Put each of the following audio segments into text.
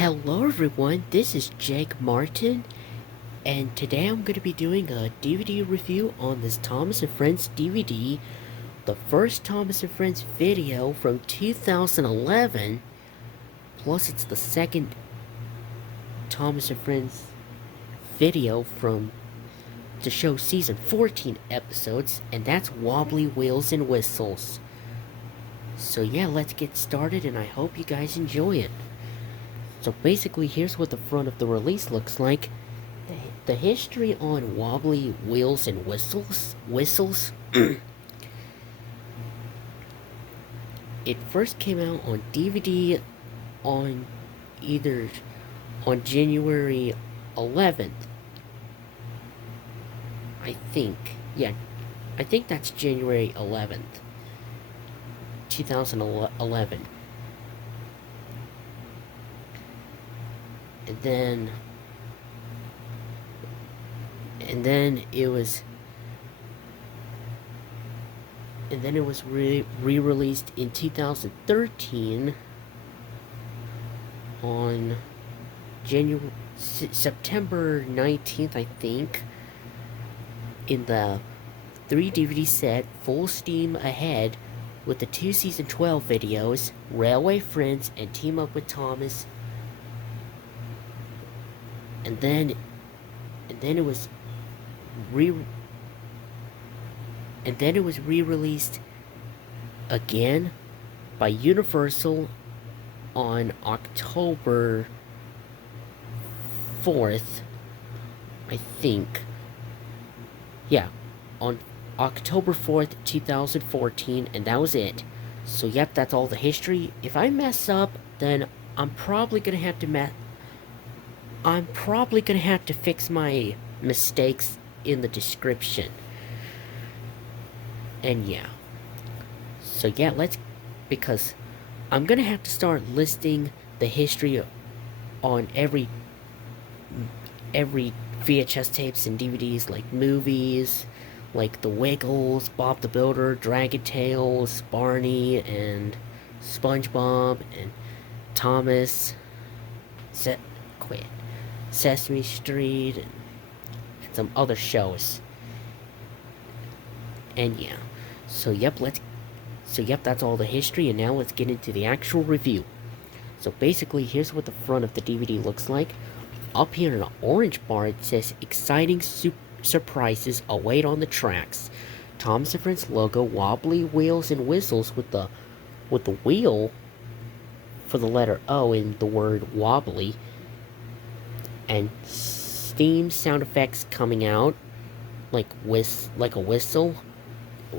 Hello everyone, this is Jake Martin, and today I'm going to be doing a DVD review on this Thomas & Friends DVD, the first Thomas & Friends video from 2011, plus it's the second Thomas & Friends video to show season 14 episodes, and that's Wobbly, Wheels, and Whistles. So yeah, let's get started, and I hope you guys enjoy it. So basically, here's what the front of the release looks like. The history on Wobbly, Wheels, and Whistles. It first came out on DVD on January 11th. I think. Yeah, I think that's January 11th, 2011. And then it was re-released in 2013 on September 19th, I think, in the 3 DVD set Full Steam Ahead with the 2 season 12 videos, Railway Friends, and Team Up with Thomas. And then it was re-released again by Universal on October 4th, I think. Yeah, on October 4th, 2014, and that was it. So yep, that's all the history. If I mess up, then I'm probably gonna have to fix my mistakes in the description. And yeah. So yeah, because I'm gonna have to start listing the history on every VHS tapes and DVDs, like movies, like The Wiggles, Bob the Builder, Dragon Tales, Barney, and SpongeBob, and Thomas, Sesame Street, and some other shows. And yeah, so yep, that's all the history, and now let's get into the actual review. So basically, here's what the front of the DVD looks like. Up here in an orange bar, it says exciting surprises await on the tracks. Thomas & Friends logo, Wobbly, Wheels, and Whistles with the wheel for the letter O in the word wobbly, and steam sound effects coming out like a whistle.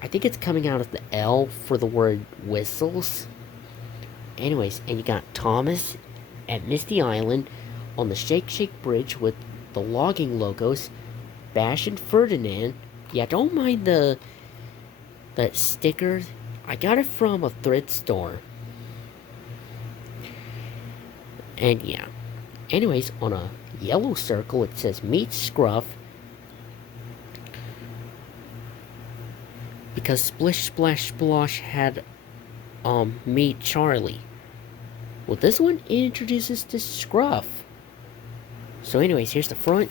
I think it's coming out of the L for the word whistles. Anyways, and you got Thomas at Misty Island on the Shake Shake Bridge with the logging logos, Bash and Ferdinand. Yeah, don't mind the sticker. I got it from a thrift store. And yeah. Anyways, on a yellow circle it says Meet Scruff, because Splish Splash Splosh had Meet Charlie. Well, this one introduces to Scruff. So anyways, here's the front.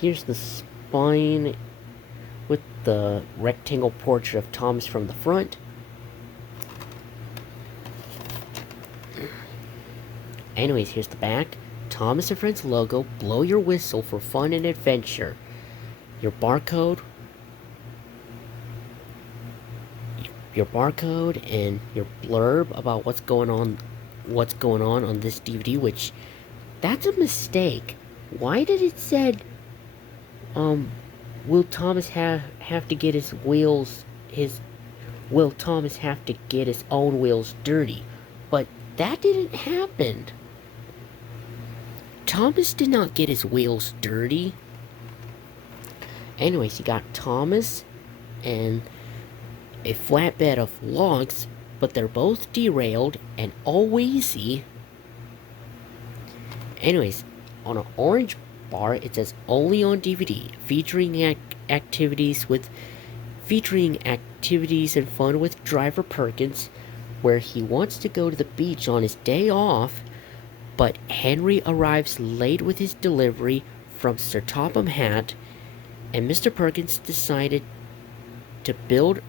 Here's the spine with the rectangle portrait of Thomas from the front. Anyways, here's the back. Thomas & Friends logo, blow your whistle for fun and adventure. Your barcode and your blurb about what's going on this DVD, which that's a mistake. Why did it said will Thomas have to get his own wheels dirty? But that didn't happen. Thomas did not get his wheels dirty. Anyways, you got Thomas and a flatbed of logs, but they're both derailed and all Wheezy. Anyways, on an orange bar it says only on DVD, featuring activities and fun with Driver Perkins, where he wants to go to the beach on his day off, But Henry arrives late with his delivery from Sir Topham Hatt, and Mr. Perkins decided to build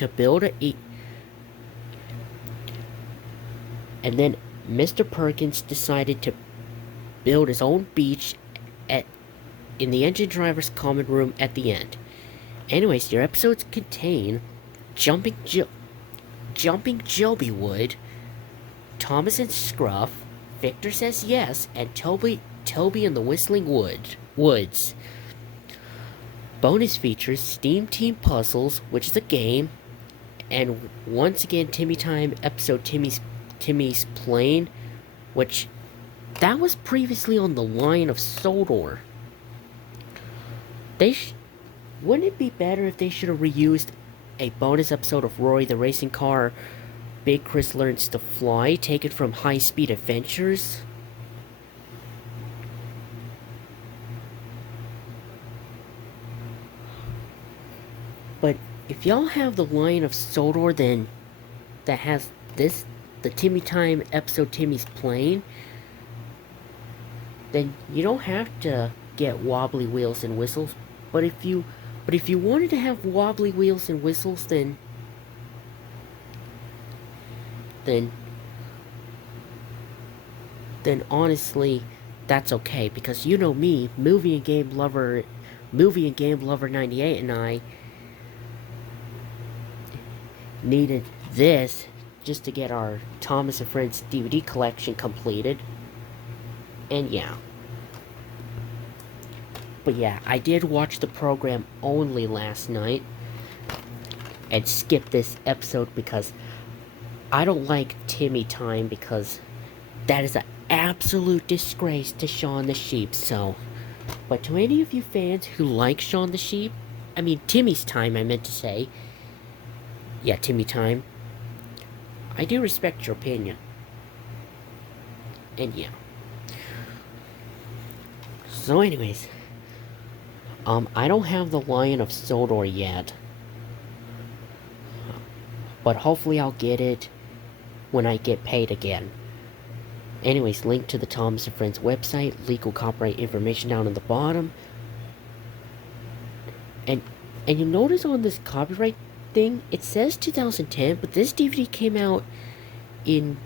a and then Mr. Perkins decided to build his own beach in the engine driver's common room at the end. Anyways, your episodes contain Jumping Jobi would, Thomas and Scruff, Victor Says Yes, and Toby and the Whistling Woods. Bonus features Steam Team Puzzles, which is a game, and once again Timmy Time episode Timmy's Plane, which that was previously on the line of Sodor. Wouldn't it be better if they should have reused a bonus episode of Rory the Racing Car, Big Chris Learns to Fly, taken from High Speed Adventures? But if y'all have the line of Sodor then that has the Timmy Time episode Timmy's Plane, then you don't have to get Wobbly Wheels and Whistles. But if you wanted to have Wobbly Wheels and Whistles, then honestly, that's okay, because you know me, Movie and Game Lover 98, and I needed this just to get our Thomas and Friends DVD collection completed. And yeah. But yeah, I did watch the program only last night and skip this episode because I don't like Timmy Time, because that is an absolute disgrace to Shaun the Sheep. So, but to any of you fans who like Shaun the Sheep, I mean Timmy's Time, I meant to say. Yeah, Timmy Time. I do respect your opinion. And yeah. So anyways, I don't have the Lion of Sodor yet, but hopefully I'll get it when I get paid again. Anyways, link to the Thomas and Friends website, legal copyright information down at the bottom. And you notice on this copyright thing, it says 2010, but this DVD came out in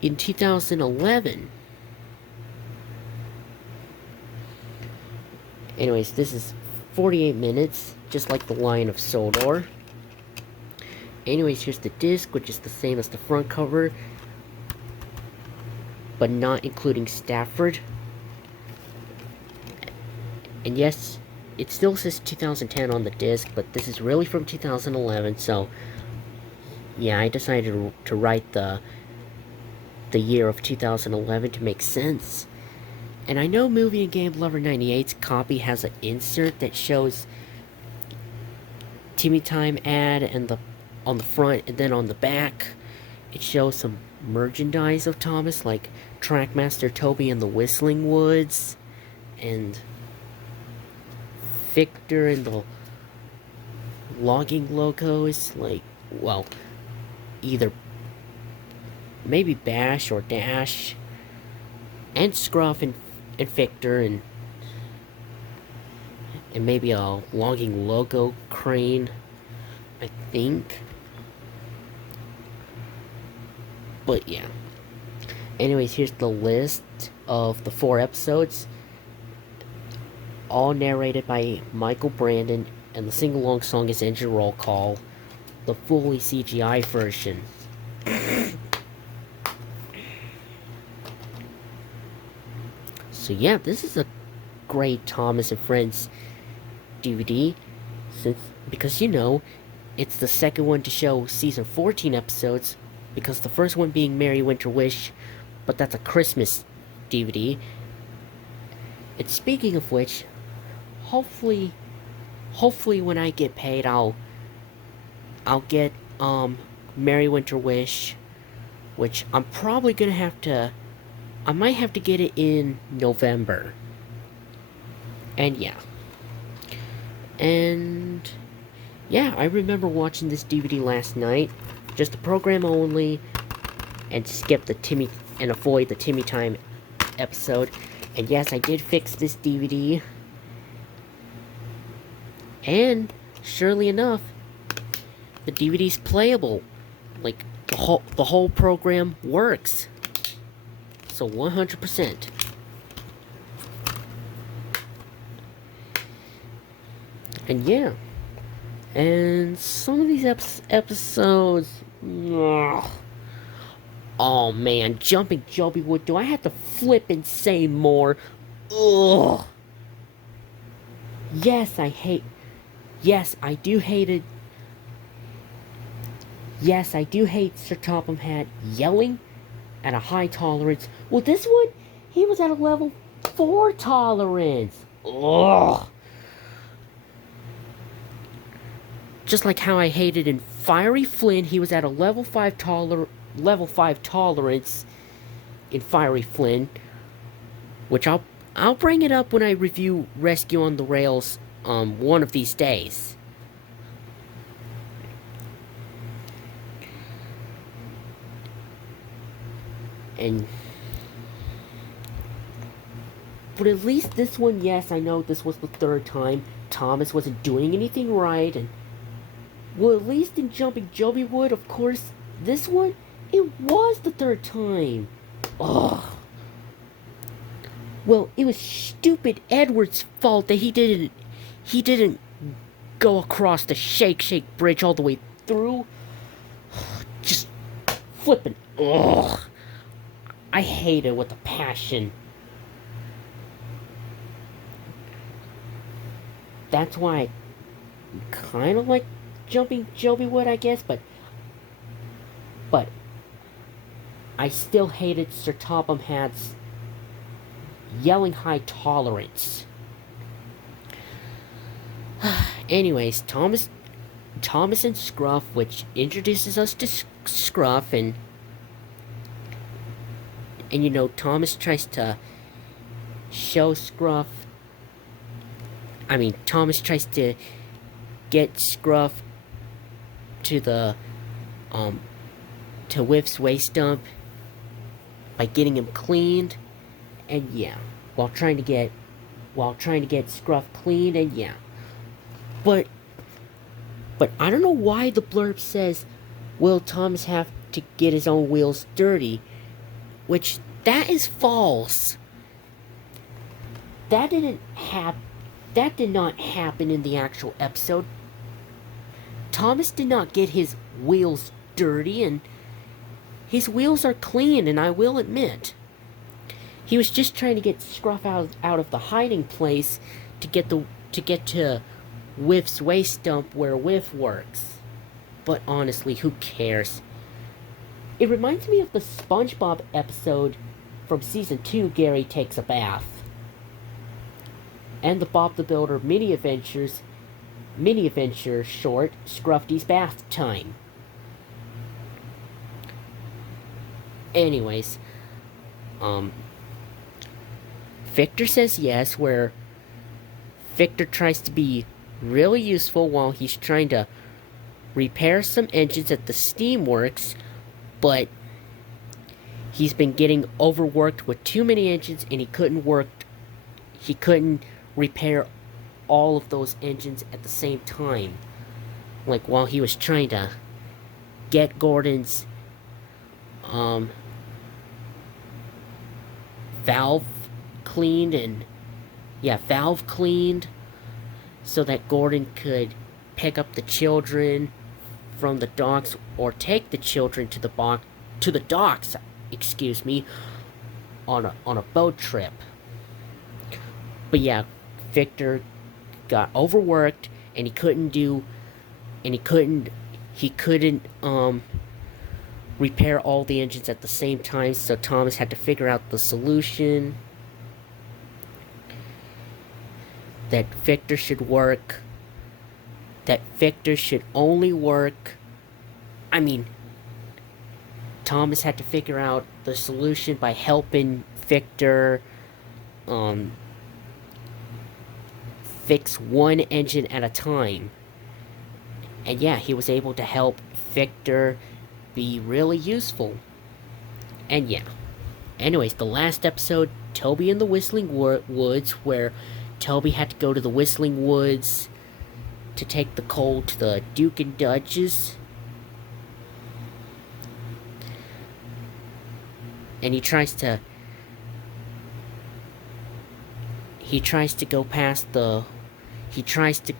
2011. Anyways, this is 48 minutes, just like the Lion of Sodor. Anyways, here's the disc, which is the same as the front cover, but not including Stafford. And yes, it still says 2010 on the disc, but this is really from 2011, so yeah, I decided to write the year of 2011 to make sense. And I know Movie and Game Lover 98's copy has an insert that shows Timmy Time ad and on the front, and then on the back it shows some merchandise of Thomas, like Trackmaster, Toby and the Whistling Woods, and Victor and the logging logos, like, well, either maybe Bash or Dash, and Scruff and Victor, and maybe a logging logo crane, I think. But yeah. Anyways, here's the list of the 4 episodes, all narrated by Michael Brandon, and the sing-along song is Engine Roll Call, the fully CGI version. So yeah, this is a great Thomas and Friends DVD, because you know, it's the second one to show season 14 episodes, because the first one being Merry Winter Wish, but that's a Christmas DVD. And speaking of which, hopefully when I get paid, I'll get Merry Winter Wish, which I'm probably gonna have to. I might have to get it in November. And yeah. And yeah, I remember watching this DVD last night, just the program only, and skip the Timmy and avoid the Timmy Time episode. And yes, I did fix this DVD. And surely enough, the DVD's playable. Like the whole program works. So 100%. And yeah. And some of these episodes... Ugh. Oh man, Jumping Jobi Wood, do I have to flip and say more? Ugh. Yes, I do hate it. Yes, I do hate Sir Topham Hatt yelling at a high tolerance. Well, this one, he was at a level 4 tolerance. Ugh. Just like how I hated in Fiery Flynn, he was at a level 5 tolerance in Fiery Flynn, which I'll bring it up when I review Rescue on the Rails one of these days. But at least this one, yes, I know this was the 3rd time Thomas wasn't doing anything right, and well, at least in Jumping Jobi Wood, of course, this one, it was the 3rd time. Ugh. Well, it was stupid Edward's fault that he didn't go across the Shake Bridge all the way through. Just flipping. Ugh. I hate it with a passion. That's why I kind of like Jumping Jobi Wood, I guess, but I still hated Sir Topham Hatt's yelling high tolerance. Anyways, Thomas and Scruff, which introduces us to Scruff, and you know, Thomas tries to show Scruff. I mean, Thomas tries to get Scruff to the to Whiff's waste dump by getting him cleaned, and yeah, while trying to get Scruff cleaned, and yeah, but I don't know why the blurb says, will Thomas have to get his own wheels dirty, which that is false. That did not happen in the actual episode. Thomas did not get his wheels dirty, and his wheels are clean, and I will admit. He was just trying to get Scruff out of the hiding place to get to Whiff's waste dump where Whiff works. But honestly, who cares? It reminds me of the SpongeBob episode from Season 2, Gary Takes a Bath. And the Bob the Builder mini-adventure short, Scruffy's Bath Time. Anyways, Victor says yes, where Victor tries to be really useful while he's trying to repair some engines at the steamworks, but he's been getting overworked with too many engines, and he couldn't repair all of those engines at the same time. Like, while he was trying to get Gordon's valve cleaned, so that Gordon could pick up the children from the docks, or take the children to the docks, on a boat trip. But yeah, Victor got overworked, and he couldn't repair all the engines at the same time, so Thomas had to figure out the solution that Victor should only work. I mean, Thomas had to figure out the solution by helping Victor fix one engine at a time. And yeah, he was able to help Victor be really useful. And yeah. anyways, the last episode, Toby in the Whistling Woods, where Toby had to go to the Whistling Woods to take the coal to the Duke and Duchess. And he tries to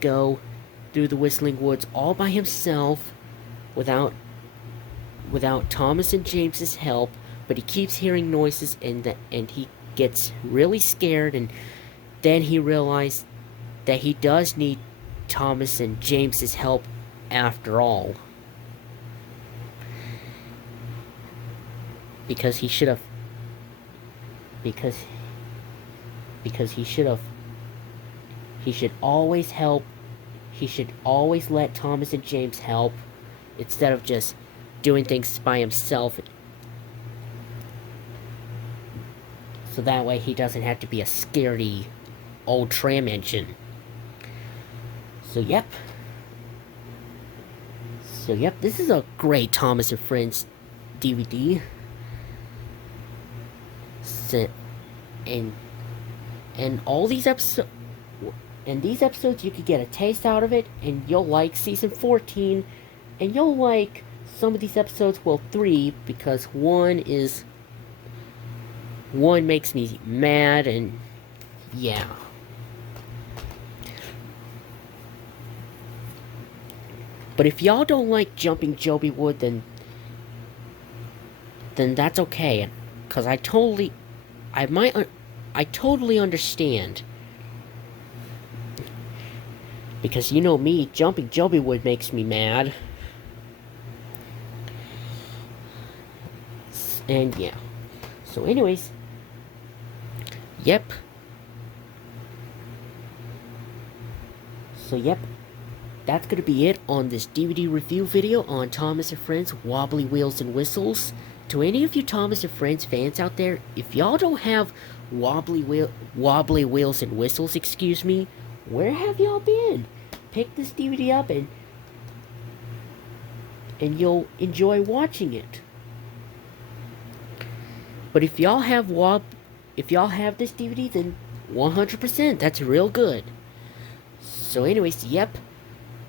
go through the Whistling Woods all by himself without Thomas and James's help, but he keeps hearing noises and he gets really scared, and then he realized that he does need Thomas and James's help after all. Because he should always help. He should always let Thomas and James help instead of just doing things by himself. So that way he doesn't have to be a scaredy old tram engine. So yep, this is a great Thomas and Friends DVD. And all these episodes, you could get a taste out of it, and you'll like season 14, and you'll like some of these episodes. Well, 3, because one makes me mad, and yeah. But if y'all don't like Jumping Jobi Wood, then that's okay, because I totally understand. Because you know me, Jumping Jobi Wood makes me mad. And yeah. So anyways. Yep. So yep. That's gonna be it on this DVD review video on Thomas and Friends Wobbly Wheels and Whistles. To any of you Thomas and Friends fans out there, if y'all don't have Wobbly Wheels and Whistles, excuse me, where have y'all been? Pick this DVD up and you'll enjoy watching it. But if y'all have this DVD, then 100%, that's real good. So anyways, yep,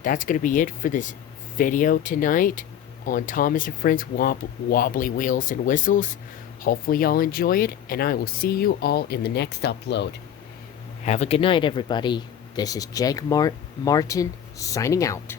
that's gonna be it for this video tonight on Thomas and Friends Wobbly Wheels and Whistles. Hopefully y'all enjoy it, and I will see you all in the next upload. Have a good night, everybody. This is Jake Martin signing out.